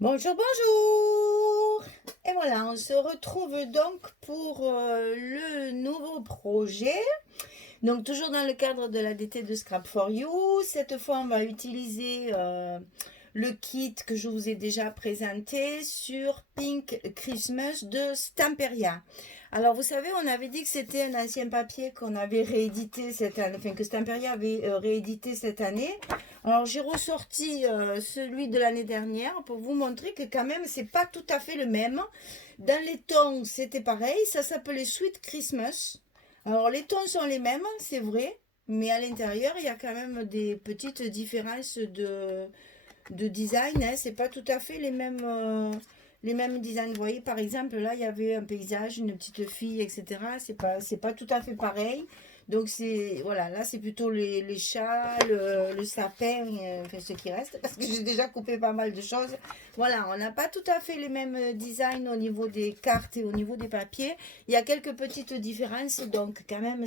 Bonjour, bonjour! Et voilà, on se retrouve donc pour le nouveau projet. Donc toujours dans le cadre de la DT de Scrap for You. Cette fois, on va utiliser le kit que je vous ai déjà présenté sur Pink Christmas de Stamperia. Alors vous savez, on avait dit que c'était un ancien papier qu'on avait réédité cette année, enfin que Stamperia avait réédité cette année. Alors j'ai ressorti celui de l'année dernière pour vous montrer que quand même c'est pas tout à fait le même. Dans les tons c'était pareil, ça s'appelait Sweet Christmas. Alors les tons sont les mêmes, c'est vrai, mais à l'intérieur il y a quand même des petites différences de design. Hein. C'est pas tout à fait les mêmes designs. Vous voyez par exemple là il y avait un paysage, une petite fille, etc. C'est pas tout à fait pareil. Donc c'est voilà, là c'est plutôt les chats, le sapin, enfin ce qui reste, parce que j'ai déjà coupé pas mal de choses. Voilà, on n'a pas tout à fait les mêmes designs au niveau des cartes et au niveau des papiers. Il y a quelques petites différences, donc quand même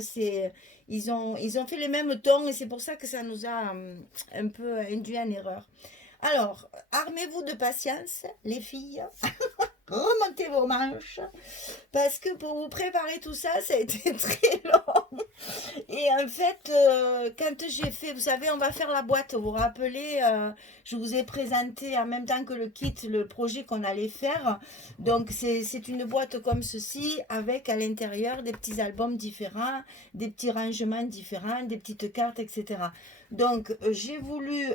ils ont fait les mêmes tons et c'est pour ça que ça nous a un peu induit en erreur. Alors, armez-vous de patience, les filles. Remontez vos manches. Parce que pour vous préparer tout ça, ça a été très long. Et en fait, quand j'ai fait, vous savez, on va faire la boîte. Vous vous rappelez, je vous ai présenté en même temps que le kit le projet qu'on allait faire. Donc, c'est une boîte comme ceci, avec à l'intérieur des petits albums différents, des petits rangements différents, des petites cartes, etc. Donc, j'ai voulu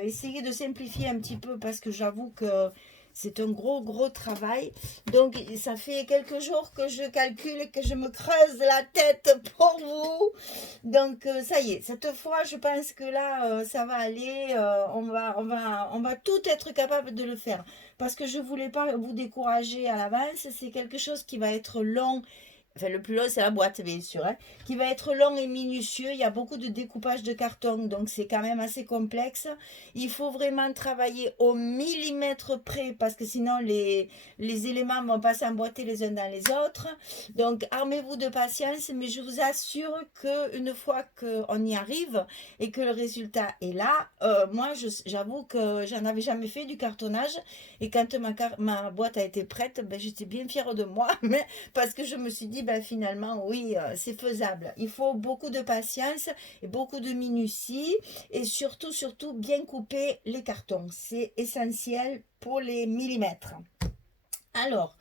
essayer de simplifier un petit peu parce que j'avoue que c'est un gros travail. Donc, ça fait quelques jours que je calcule et que je me creuse la tête pour vous. Donc, ça y est, cette fois, je pense que là, ça va aller. On va tout être capable de le faire. Parce que je ne voulais pas vous décourager à l'avance. C'est quelque chose qui va être long. Enfin, le plus long, c'est la boîte, bien sûr, hein, qui va être long et minutieux. Il y a beaucoup de découpage de carton, donc c'est quand même assez complexe. Il faut vraiment travailler au millimètre près, parce que sinon, les éléments vont pas s'emboîter les uns dans les autres. Donc, armez-vous de patience, mais je vous assure qu'une fois qu'on y arrive et que le résultat est là, moi, j'avoue que j'en avais jamais fait du cartonnage. Et quand ma boîte a été prête, ben, j'étais bien fière de moi. Mais parce que je me suis dit, ben, finalement, oui, c'est faisable. Il faut beaucoup de patience et beaucoup de minutie et surtout, bien couper les cartons. C'est essentiel pour les millimètres. Alors,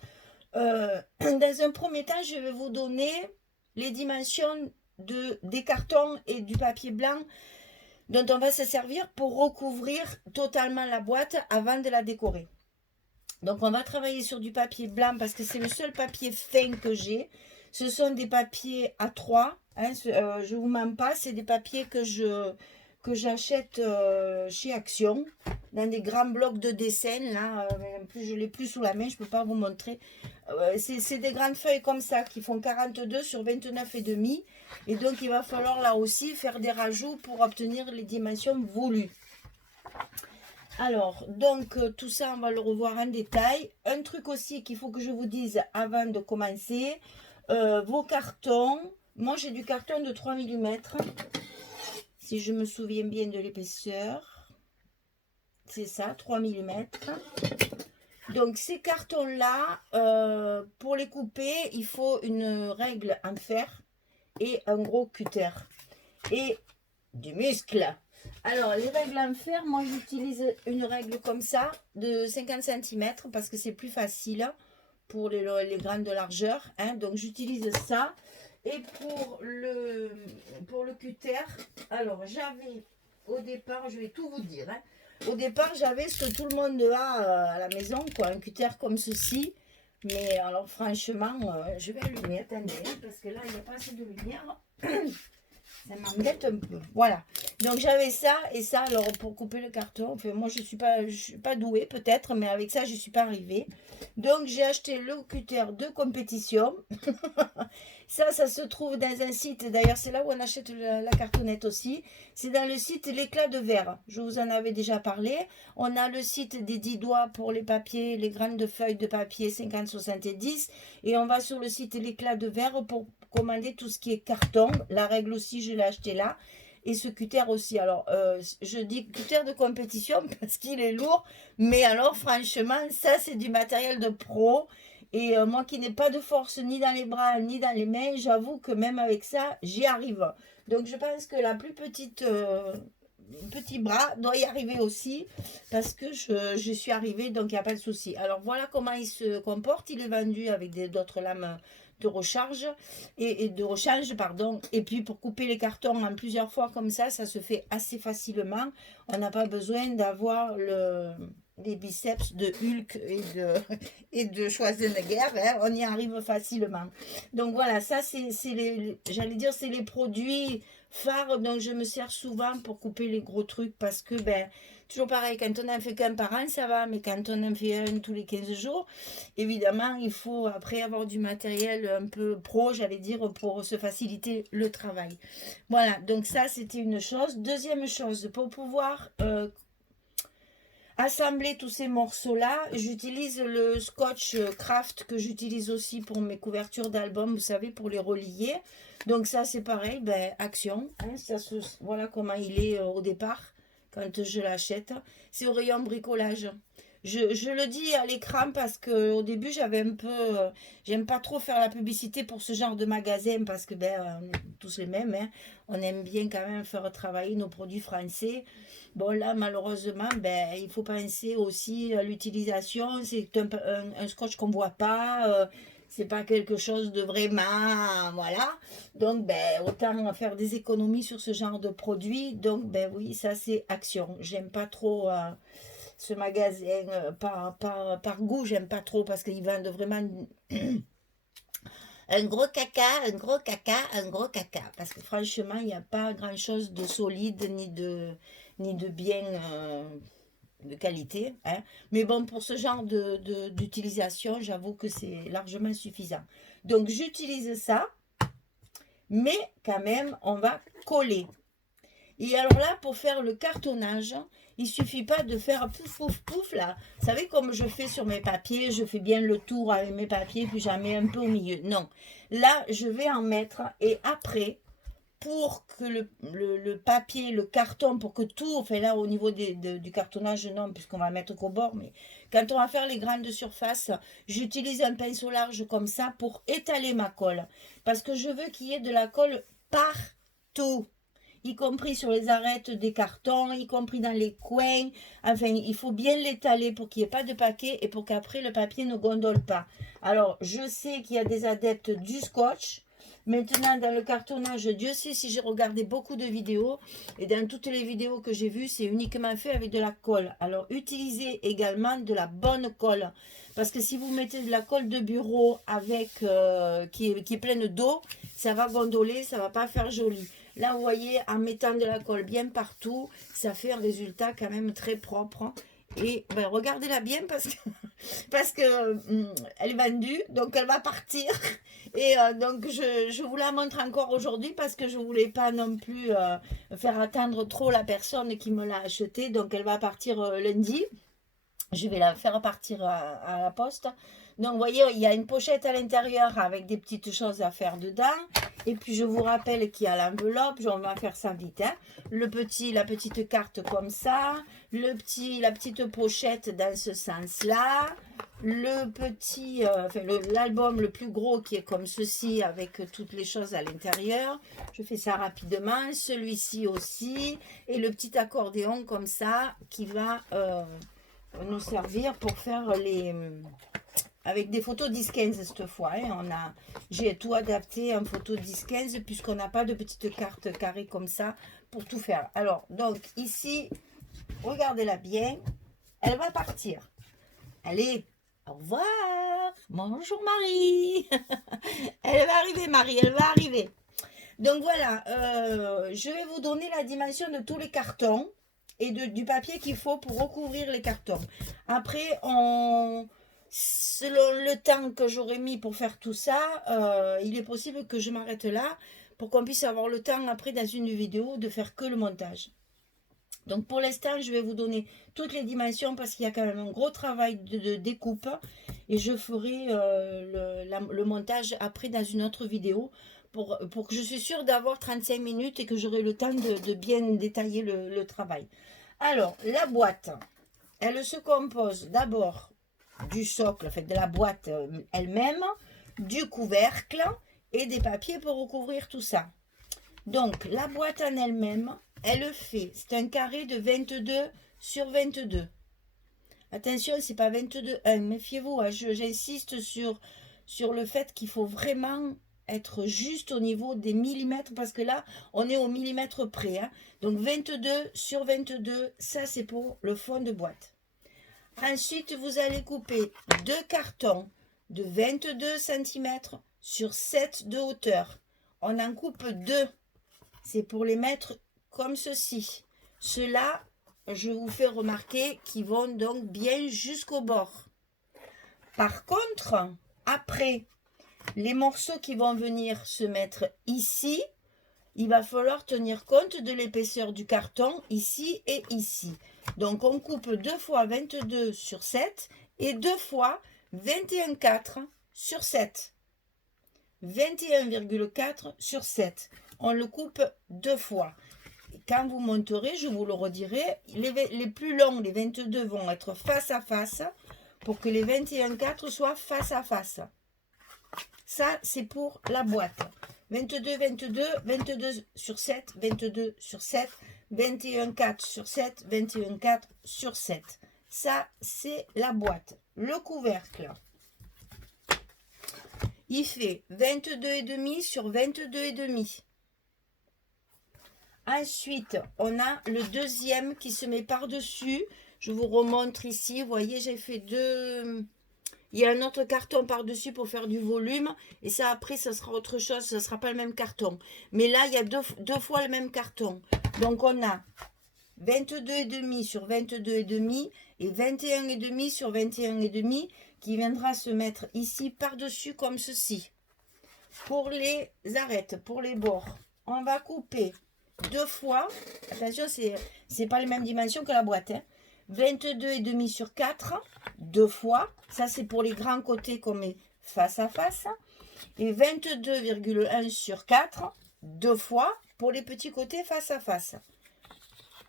dans un premier temps, je vais vous donner les dimensions des cartons et du papier blanc dont on va se servir pour recouvrir totalement la boîte avant de la décorer. Donc on va travailler sur du papier blanc parce que c'est le seul papier fin que j'ai. Ce sont des papiers A3. Hein, je ne vous mens pas, c'est des papiers que j'achète chez Action dans des grands blocs de dessin. Là, en plus, je ne l'ai plus sous la main, je ne peux pas vous montrer. C'est des grandes feuilles comme ça qui font 42 sur 29 et demi. Et donc il va falloir là aussi faire des rajouts pour obtenir les dimensions voulues. Alors, donc, tout ça, on va le revoir en détail. Un truc aussi qu'il faut que je vous dise avant de commencer, vos cartons. Moi, j'ai du carton de 3 mm, si je me souviens bien de l'épaisseur. C'est ça, 3 mm. Donc, ces cartons-là, pour les couper, il faut une règle en fer et un gros cutter. Et du muscle. Alors, les règles en fer, moi j'utilise une règle comme ça de 50 cm parce que c'est plus facile pour les grandes largeurs. Hein, donc, j'utilise ça. Et pour le cutter, alors j'avais au départ, je vais tout vous dire. Hein, au départ, j'avais ce que tout le monde a à la maison, quoi, un cutter comme ceci. Mais alors, franchement, je vais allumer. Attendez, hein, parce que là, il n'y a pas assez de lumière. Ça m'embête un peu. Voilà. Donc j'avais ça et ça alors pour couper le carton. Enfin, moi je suis pas douée peut-être, mais avec ça je suis pas arrivée. Donc j'ai acheté le cutter de compétition. Ça se trouve dans un site. D'ailleurs c'est là où on achète la cartonnette aussi. C'est dans le site l'éclat de verre. Je vous en avais déjà parlé. On a le site des 10 doigts pour les papiers, les grandes feuilles de papier 50-70. Et on va sur le site l'éclat de verre pour commander tout ce qui est carton. La règle aussi, je l'ai acheté là. et ce cutter aussi. Alors, je dis cutter de compétition parce qu'il est lourd, mais alors franchement, ça c'est du matériel de pro. Et moi qui n'ai pas de force ni dans les bras ni dans les mains, j'avoue que même avec ça, j'y arrive. Donc je pense que la plus petite petit bras doit y arriver aussi parce que je suis arrivée, donc il n'y a pas de souci. Alors voilà comment il se comporte. Il est vendu avec d'autres lames de recharge et de rechange, pardon. Et puis pour couper les cartons en plusieurs fois comme ça se fait assez facilement. On n'a pas besoin d'avoir les biceps de Hulk et de Schwarzenegger, hein. On y arrive facilement. Donc voilà, ça j'allais dire, c'est les produits phares dont je me sers souvent pour couper les gros trucs parce que ben toujours pareil, quand on en fait qu'un par an ça va, mais quand on en fait un tous les 15 jours, évidemment il faut après avoir du matériel un peu pro, j'allais dire, pour se faciliter le travail. Voilà, donc ça c'était une chose. Deuxième chose, pour pouvoir assembler tous ces morceaux là, j'utilise le scotch craft que j'utilise aussi pour mes couvertures d'albums, vous savez, pour les relier. Donc ça c'est pareil, ben action, hein, voilà comment il est au départ quand je l'achète. C'est au rayon bricolage. Je le dis à l'écran parce que au début j'avais un peu, j'aime pas trop faire la publicité pour ce genre de magasin parce que ben on est tous les mêmes, hein. On aime bien quand même faire travailler nos produits français. Bon là malheureusement ben il faut penser aussi à l'utilisation. C'est un scotch qu'on voit pas. C'est pas quelque chose de vraiment, voilà. Donc, ben, autant faire des économies sur ce genre de produit. Donc, ben oui, ça c'est action. J'aime pas trop ce magasin par goût, j'aime pas trop parce qu'ils vendent vraiment un gros caca, un gros caca, un gros caca. Parce que franchement, il n'y a pas grand-chose de solide ni de bien de qualité, hein. Mais bon, pour ce genre d'utilisation, j'avoue que c'est largement suffisant. Donc, j'utilise ça, mais quand même, on va coller. Et alors là, pour faire le cartonnage, il suffit pas de faire pouf, pouf, pouf, là. Vous savez, comme je fais sur mes papiers, je fais bien le tour avec mes papiers, puis j'en mets un peu au milieu. Non. Là, je vais en mettre, et après, pour que le papier, le carton, pour que tout, enfin là, au niveau du cartonnage, non, puisqu'on va mettre qu'au bord, mais quand on va faire les grandes surfaces, j'utilise un pinceau large comme ça pour étaler ma colle. Parce que je veux qu'il y ait de la colle partout, y compris sur les arêtes des cartons, y compris dans les coins. Enfin, il faut bien l'étaler pour qu'il n'y ait pas de paquet et pour qu'après le papier ne gondole pas. Alors, je sais qu'il y a des adeptes du scotch. Maintenant, dans le cartonnage, Dieu sait si j'ai regardé beaucoup de vidéos. Et dans toutes les vidéos que j'ai vues, c'est uniquement fait avec de la colle. Alors, utilisez également de la bonne colle. Parce que si vous mettez de la colle de bureau avec qui est pleine d'eau, ça va gondoler, ça ne va pas faire joli. Là, vous voyez, en mettant de la colle bien partout, ça fait un résultat quand même très propre. Et ben, regardez-la bien parce que elle est vendue, donc elle va partir. Et donc, je vous la montre encore aujourd'hui parce que je ne voulais pas non plus faire attendre trop la personne qui me l'a achetée. Donc, elle va partir lundi. Je vais la faire partir à la poste. Donc, vous voyez, il y a une pochette à l'intérieur avec des petites choses à faire dedans. Et puis, je vous rappelle qu'il y a l'enveloppe. On va faire ça vite, hein. La petite carte comme ça. La petite pochette dans ce sens-là. L'album le plus gros qui est comme ceci avec toutes les choses à l'intérieur. Je fais ça rapidement. Celui-ci aussi. Et le petit accordéon comme ça qui va nous servir pour faire avec des photos 10-15 cette fois, hein. J'ai tout adapté en photo 10-15 puisqu'on n'a pas de petite carte carrée comme ça pour tout faire. Alors, donc ici, regardez-la bien. Elle va partir. Allez, au revoir. Bonjour Marie. Elle va arriver Marie, elle va arriver. Donc voilà, je vais vous donner la dimension de tous les cartons et du papier qu'il faut pour recouvrir les cartons. Après, selon le temps que j'aurai mis pour faire tout ça, il est possible que je m'arrête là pour qu'on puisse avoir le temps après dans une vidéo de faire que le montage. Donc pour l'instant, je vais vous donner toutes les dimensions parce qu'il y a quand même un gros travail de découpe et je ferai le montage après dans une autre vidéo pour que je suis sûre d'avoir 35 minutes et que j'aurai le temps de bien détailler le travail. Alors, la boîte, elle se compose d'abord du socle, en fait, de la boîte elle-même, du couvercle et des papiers pour recouvrir tout ça. Donc, la boîte en elle-même, elle fait, c'est un carré de 22 sur 22. Attention, c'est pas 22,1, méfiez-vous, hein, j'insiste sur le fait qu'il faut vraiment être juste au niveau des millimètres, parce que là, on est au millimètre près. Hein. Donc, 22 sur 22, ça c'est pour le fond de boîte. Ensuite, vous allez couper deux cartons de 22 cm sur 7 de hauteur. On en coupe deux. C'est pour les mettre comme ceci. Ceux-là, je vous fais remarquer qu'ils vont donc bien jusqu'au bord. Par contre, après, les morceaux qui vont venir se mettre ici, il va falloir tenir compte de l'épaisseur du carton ici et ici. Donc, on coupe 2 fois 22 sur 7 et 2 fois 21,4 sur 7. 21,4 sur 7. On le coupe 2 fois. Quand vous monterez, je vous le redirai, les plus longs, les 22 vont être face à face pour que les 21,4 soient face à face. Ça, c'est pour la boîte. 22, 22, 22 sur 7, 22 sur 7, 21,4 sur 7, 21,4 sur 7. Ça, c'est la boîte. Le couvercle, il fait 22,5 sur 22,5. Ensuite, on a le deuxième qui se met par-dessus. Je vous remontre ici. Vous voyez, j'ai fait deux... Il y a un autre carton par-dessus pour faire du volume. Et ça, après, ça sera autre chose. Ça ne sera pas le même carton. Mais là, il y a deux fois le même carton. Donc, on a 22,5 sur 22,5 et 21,5 sur 21,5 qui viendra se mettre ici par-dessus comme ceci. Pour les arêtes, pour les bords, on va couper deux fois. Attention, c'est pas les mêmes dimensions que la boîte. Hein. 22,5 sur 4, deux fois. Ça, c'est pour les grands côtés qu'on met face à face. Et 22,1 sur 4, deux fois pour les petits côtés face à face.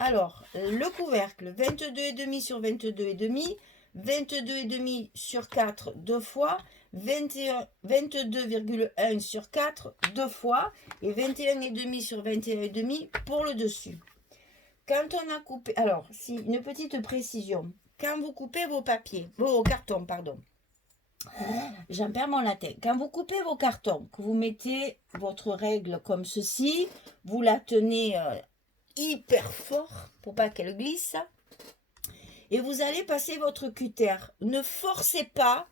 Alors, le couvercle, 22,5 sur 22,5, 22,5 sur 4, deux fois, 22,1 sur 4, deux fois, et 21,5 sur 21,5 pour le dessus. Quand on a coupé, alors, si une petite précision, quand vous coupez vos papiers, vos cartons, pardon, j'en perds mon latin. Quand vous coupez vos cartons, que vous mettez votre règle comme ceci, vous la tenez hyper fort pour pas qu'elle glisse. Et vous allez passer votre cutter. Ne forcez pas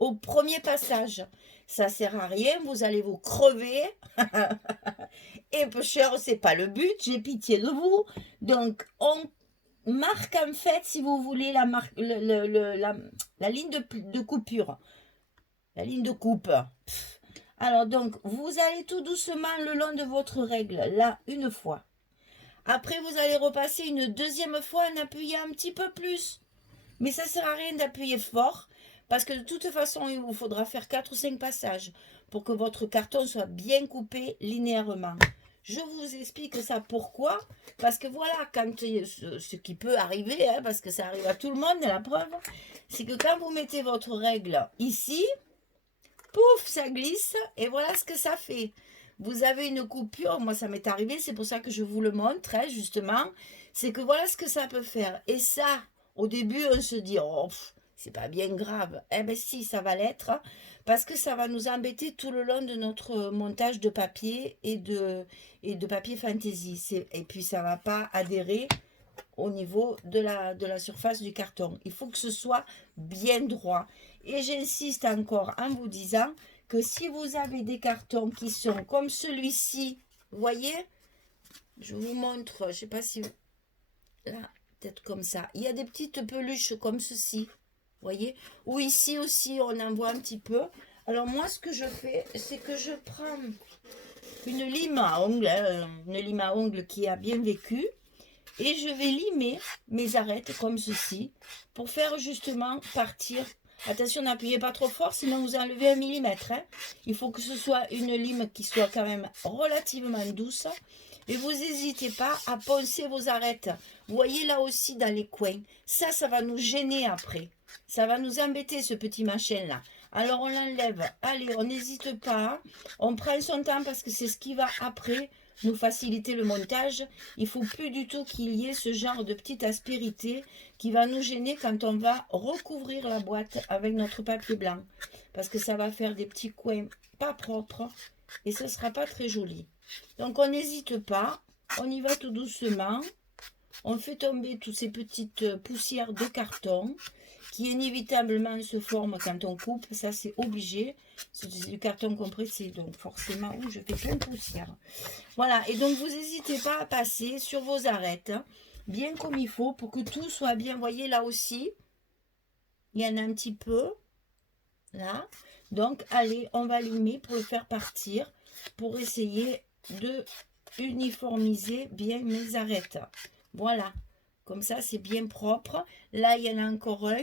au premier passage. Ça sert à rien, vous allez vous crever. Et peu cher, c'est pas le but, j'ai pitié de vous. Donc, on marque en fait, si vous voulez, la ligne de coupure. La ligne de coupe. Alors, donc, vous allez tout doucement le long de votre règle, là, une fois. Après, vous allez repasser une deuxième fois en appuyant un petit peu plus. Mais ça ne sert à rien d'appuyer fort, parce que de toute façon, il vous faudra faire 4 ou 5 passages pour que votre carton soit bien coupé linéairement. Je vous explique ça pourquoi. Parce que voilà, quand ce qui peut arriver, hein, parce que ça arrive à tout le monde, la preuve, c'est que quand vous mettez votre règle ici, pouf, ça glisse, et voilà ce que ça fait. Vous avez une coupure, moi ça m'est arrivé, c'est pour ça que je vous le montre, hein, justement. C'est que voilà ce que ça peut faire. Et ça, au début, on se dit, oh, c'est pas bien grave. Eh bien si, ça va l'être, parce que ça va nous embêter tout le long de notre montage de papier et de papier fantaisie. Et puis ça ne va pas adhérer au niveau de la surface du carton. Il faut que ce soit bien droit. Et j'insiste encore en vous disant que si vous avez des cartons qui sont comme celui-ci, vous voyez, je vous montre, je ne sais pas si, là, peut-être comme ça, il y a des petites peluches comme ceci, vous voyez, ou ici aussi, on en voit un petit peu. Alors moi, ce que je fais, c'est que je prends une lime à ongles, hein, une lime à ongles qui a bien vécu, et je vais limer mes arêtes comme ceci, pour faire justement partir Attention, n'appuyez pas trop fort, sinon vous enlevez 1 millimètre. Hein. Il faut que ce soit une lime qui soit quand même relativement douce. Et vous n'hésitez pas à poncer vos arêtes. Vous voyez là aussi dans les coins. Ça va nous gêner après. Ça va nous embêter ce petit machin-là. Alors on l'enlève. Allez, on n'hésite pas. On prend son temps parce que c'est ce qui va après nous faciliter le montage. Il ne faut plus du tout qu'il y ait ce genre de petite aspérité qui va nous gêner quand on va recouvrir la boîte avec notre papier blanc. Parce que ça va faire des petits coins pas propres et ce ne sera pas très joli. Donc on n'hésite pas, on y va tout doucement. On fait tomber toutes ces petites poussières de carton qui inévitablement se forment quand on coupe. Ça c'est obligé. C'est du carton compressé, donc forcément, je fais plein de poussière. Voilà, et donc vous n'hésitez pas à passer sur vos arêtes, bien comme il faut, pour que tout soit bien. Vous voyez là aussi, il y en a un petit peu, là. Donc allez, on va limer pour le faire partir, pour essayer de uniformiser bien mes arêtes. Voilà, comme ça c'est bien propre. Là il y en a encore un,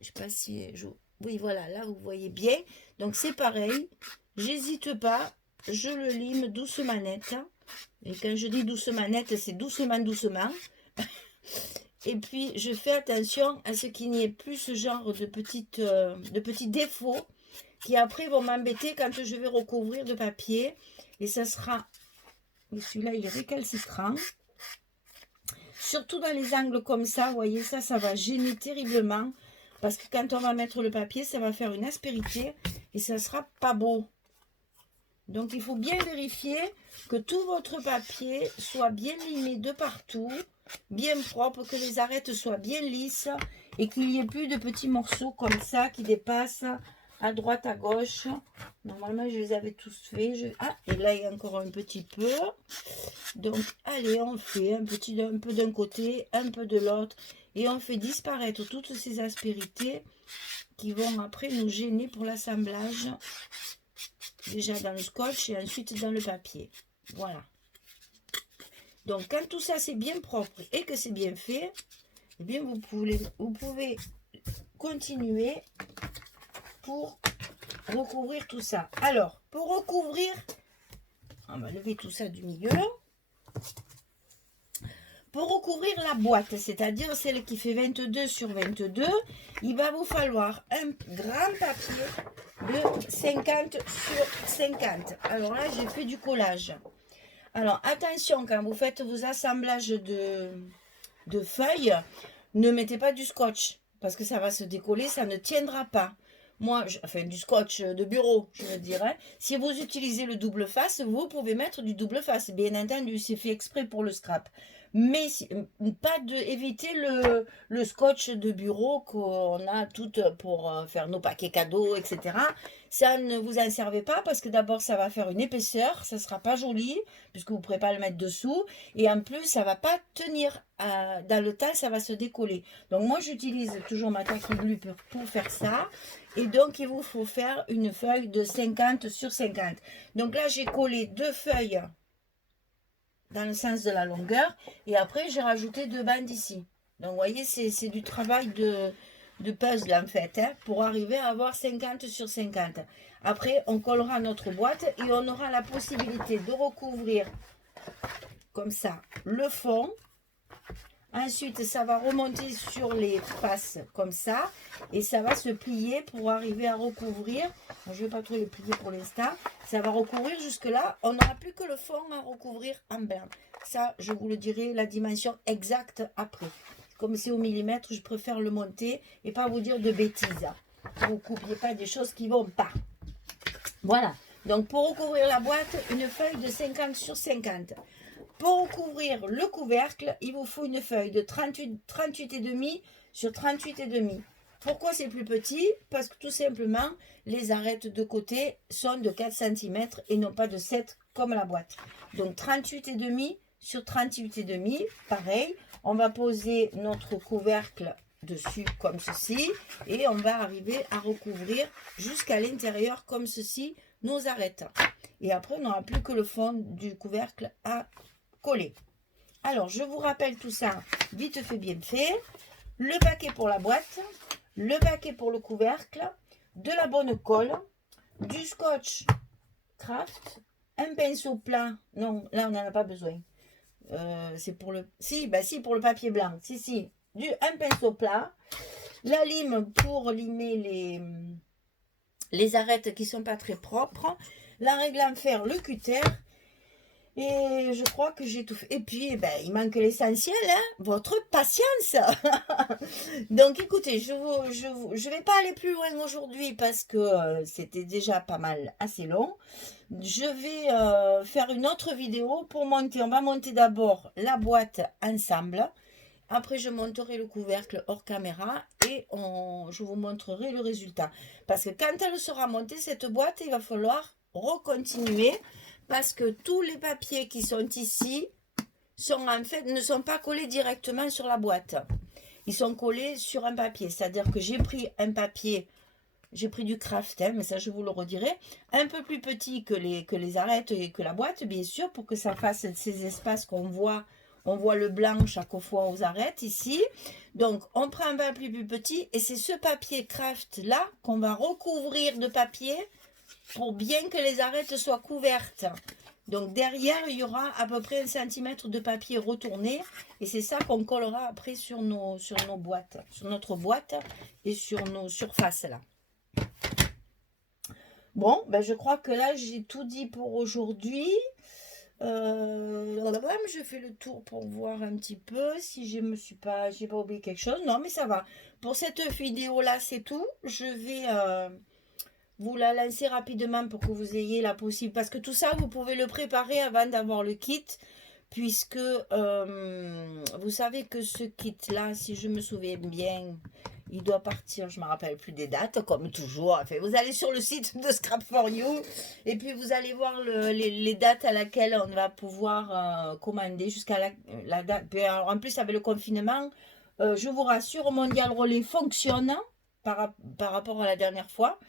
je sais pas si je... oui voilà, là vous voyez bien. Donc c'est pareil, j'hésite pas, je le lime doucement net. Et quand je dis doucement net, c'est doucement doucement. Et puis je fais attention à ce qu'il n'y ait plus ce genre de petits défauts qui après vont m'embêter quand je vais recouvrir de papier. Et ça sera... Celui-là, il est récalcitrant. Surtout dans les angles comme ça, vous voyez, ça va gêner terriblement. Parce que quand on va mettre le papier, ça va faire une aspérité et ça sera pas beau. Donc, il faut bien vérifier que tout votre papier soit bien limé de partout, bien propre, que les arêtes soient bien lisses et qu'il n'y ait plus de petits morceaux comme ça qui dépassent à droite, à gauche. Normalement, je les avais tous faits. Ah, et là, il y a encore un petit peu. Donc, allez, on fait un peu d'un côté, un peu de l'autre. Et on fait disparaître toutes ces aspérités qui vont après nous gêner pour l'assemblage. Déjà dans le scotch et ensuite dans le papier. Voilà. Donc, quand tout ça, c'est bien propre et que c'est bien fait, eh bien, vous pouvez continuer pour recouvrir tout ça. Alors, pour recouvrir, on va lever tout ça du milieu. Pour recouvrir la boîte, c'est-à-dire celle qui fait 22 sur 22, il va vous falloir un grand papier de 50 sur 50. Alors là, j'ai fait du collage. Alors, attention, quand vous faites vos assemblages de feuilles, ne mettez pas du scotch, parce que ça va se décoller, ça ne tiendra pas. Moi, enfin du scotch de bureau, je veux dire. Hein. Si vous utilisez le double face, vous pouvez mettre du double face. Bien entendu, c'est fait exprès pour le scrap. Mais pas éviter le scotch de bureau qu'on a tout pour faire nos paquets cadeaux, etc. Ça ne vous en servez pas parce que d'abord, ça va faire une épaisseur. Ça ne sera pas joli puisque vous ne pourrez pas le mettre dessous. Et en plus, ça ne va pas tenir. Dans le temps, ça va se décoller. Donc, moi, j'utilise toujours ma taille bleue pour faire ça. Et donc, il vous faut faire une feuille de 50 sur 50. Donc là, j'ai collé 2 feuilles dans le sens de la longueur. Et après, j'ai rajouté 2 bandes ici. Donc, vous voyez, c'est du travail de puzzle, en fait, hein, pour arriver à avoir 50 sur 50. Après, on collera notre boîte et on aura la possibilité de recouvrir comme ça le fond. Ensuite, ça va remonter sur les faces comme ça. Et ça va se plier pour arriver à recouvrir. Je ne vais pas trop les plier pour l'instant. Ça va recouvrir jusque là. On n'aura plus que le fond à recouvrir en blanc. Ça, je vous le dirai, la dimension exacte après. Comme c'est au millimètre, je préfère le monter et pas vous dire de bêtises. Vous ne coupiez pas des choses qui ne vont pas. Voilà. Donc, pour recouvrir la boîte, une feuille de 50 sur 50. Pour recouvrir le couvercle, il vous faut une feuille de 38,5 sur 38,5. Pourquoi c'est plus petit? Parce que tout simplement, les arêtes de côté sont de 4 cm et non pas de 7 comme la boîte. Donc 38,5 sur 38,5, pareil. On va poser notre couvercle dessus comme ceci et on va arriver à recouvrir jusqu'à l'intérieur comme ceci nos arêtes. Et après, on n'aura plus que le fond du couvercle à coller. Alors, je vous rappelle tout ça vite fait, bien fait. Le paquet pour la boîte, le paquet pour le couvercle, de la bonne colle, du scotch craft, un pinceau plat. Non, là on n'en a pas besoin. C'est pour le... Si, bah si, pour le papier blanc. Si. Un pinceau plat, la lime pour limer les arêtes qui sont pas très propres, la règle en fer, le cutter. Et je crois que j'ai tout fait. Et puis, ben, il manque l'essentiel, hein, votre patience. Donc, écoutez, je vais pas aller plus loin aujourd'hui parce que c'était déjà pas mal, assez long. Je vais faire une autre vidéo pour monter. On va monter d'abord la boîte ensemble. Après, je monterai le couvercle hors caméra et je vous montrerai le résultat. Parce que quand elle sera montée, cette boîte, il va falloir recontinuer. Parce que tous les papiers qui sont ici en fait, ne sont pas collés directement sur la boîte. Ils sont collés sur un papier. C'est-à-dire que j'ai pris un papier, j'ai pris du craft, hein, mais ça je vous le redirai, un peu plus petit que les arêtes et que la boîte, bien sûr, pour que ça fasse ces espaces qu'on voit. On voit le blanc chaque fois aux arêtes ici. Donc, on prend un papier plus petit et c'est ce papier craft là qu'on va recouvrir de papier pour bien que les arêtes soient couvertes. Donc derrière, il y aura à peu près 1 centimètre de papier retourné. Et c'est ça qu'on collera après sur nos boîtes, sur notre boîte et sur nos surfaces là. Bon, ben je crois que là, j'ai tout dit pour aujourd'hui. Je fais le tour pour voir un petit peu si je me suis pas, j'ai pas oublié quelque chose. Non, mais ça va. Pour cette vidéo là, c'est tout. Je vais... vous la lancez rapidement pour que vous ayez la possible. Parce que tout ça, vous pouvez le préparer avant d'avoir le kit. Puisque vous savez que ce kit-là, si je me souviens bien, il doit partir, je ne me rappelle plus des dates, comme toujours. Enfin, vous allez sur le site de Scrap for You. Et puis, vous allez voir les dates à laquelle on va pouvoir commander jusqu'à la date. Puis, alors, en plus, avec le confinement, je vous rassure, Mondial Relais fonctionne par rapport à la dernière fois.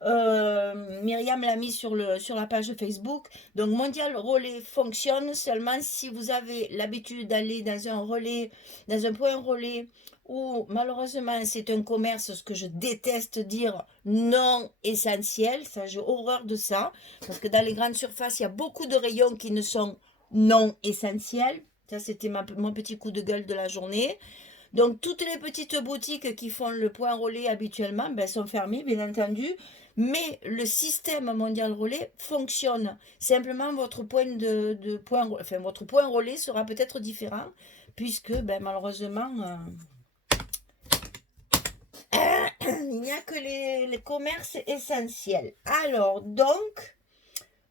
Myriam l'a mis sur la page Facebook. Donc Mondial Relais fonctionne seulement si vous avez l'habitude d'aller dans un relais, dans un point relais où malheureusement c'est un commerce, ce que je déteste dire, non essentiel. Ça, j'ai horreur de ça. Parce que dans les grandes surfaces, il y a beaucoup de rayons qui ne sont non essentiels. Ça, c'était mon petit coup de gueule de la journée. Donc, toutes les petites boutiques qui font le point relais habituellement ben, sont fermées, bien entendu. Mais le système Mondial Relais fonctionne. Simplement, votre point votre point relais sera peut-être différent. Puisque, ben, malheureusement, il n'y a que les commerces essentiels. Alors, donc...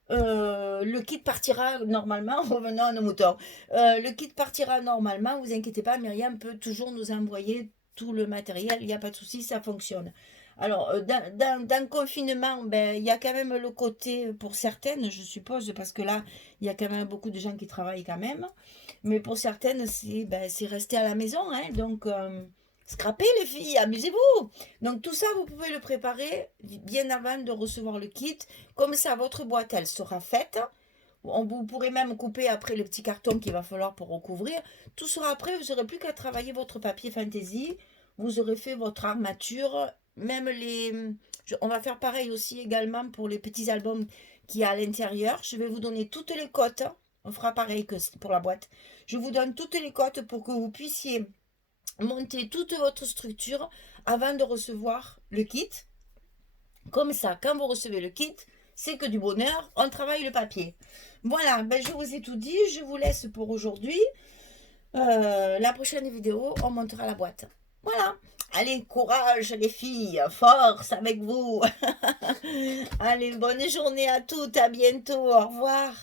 le kit partira normalement, revenons à nos moutons, le kit partira normalement, vous inquiétez pas, Myriam peut toujours nous envoyer tout le matériel, il n'y a pas de souci, ça fonctionne. Alors, dans le confinement, ben, il y a quand même le côté, pour certaines, je suppose, parce que là, il y a quand même beaucoup de gens qui travaillent quand même, mais pour certaines, c'est rester à la maison, hein, donc... scrapez les filles, amusez-vous. Donc tout ça, vous pouvez le préparer bien avant de recevoir le kit. Comme ça, votre boîte, elle sera faite. Vous pourrez même couper après le petit carton qu'il va falloir pour recouvrir. Tout sera prêt, vous n'aurez plus qu'à travailler votre papier fantaisie. Vous aurez fait votre armature. Même on va faire pareil aussi également pour les petits albums qu'il y a à l'intérieur. Je vais vous donner toutes les cotes. On fera pareil que pour la boîte. Je vous donne toutes les cotes pour que vous puissiez... monter toute votre structure avant de recevoir le kit. Comme ça, quand vous recevez le kit, c'est que du bonheur, on travaille le papier. Voilà, ben je vous ai tout dit, je vous laisse pour aujourd'hui. La prochaine vidéo, on montera la boîte. Voilà. Allez, courage les filles, force avec vous. Allez, bonne journée à toutes, à bientôt, au revoir.